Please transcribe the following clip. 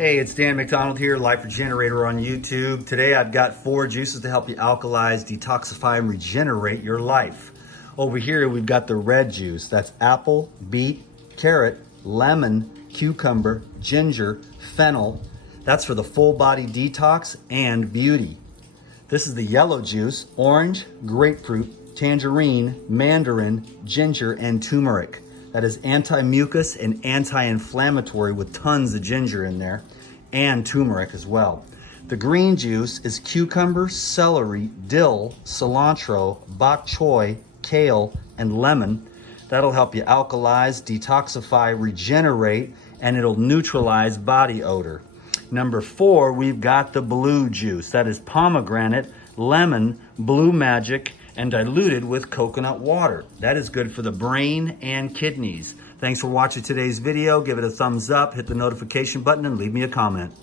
Hey, it's Dan McDonald here, Life Regenerator on YouTube. Today I've got 4 juices to help you alkalize, detoxify, and regenerate your life. Over here we've got the red juice. That's apple, beet, carrot, lemon, cucumber, ginger, fennel. That's for the full body detox and beauty. This is the yellow juice, orange, grapefruit, tangerine, mandarin, ginger, and turmeric. That is anti-mucus and anti-inflammatory with tons of ginger in there and turmeric as well. The green juice is cucumber, celery, dill, cilantro, bok choy, kale, and lemon. That'll help you alkalize, detoxify, regenerate, and it'll neutralize body odor. Number 4, we've got the blue juice. That is pomegranate, lemon, blue magic, and diluted with coconut water. That is good for the brain and kidneys. Thanks for watching today's video. Give it a thumbs up, hit the notification button, and leave me a comment.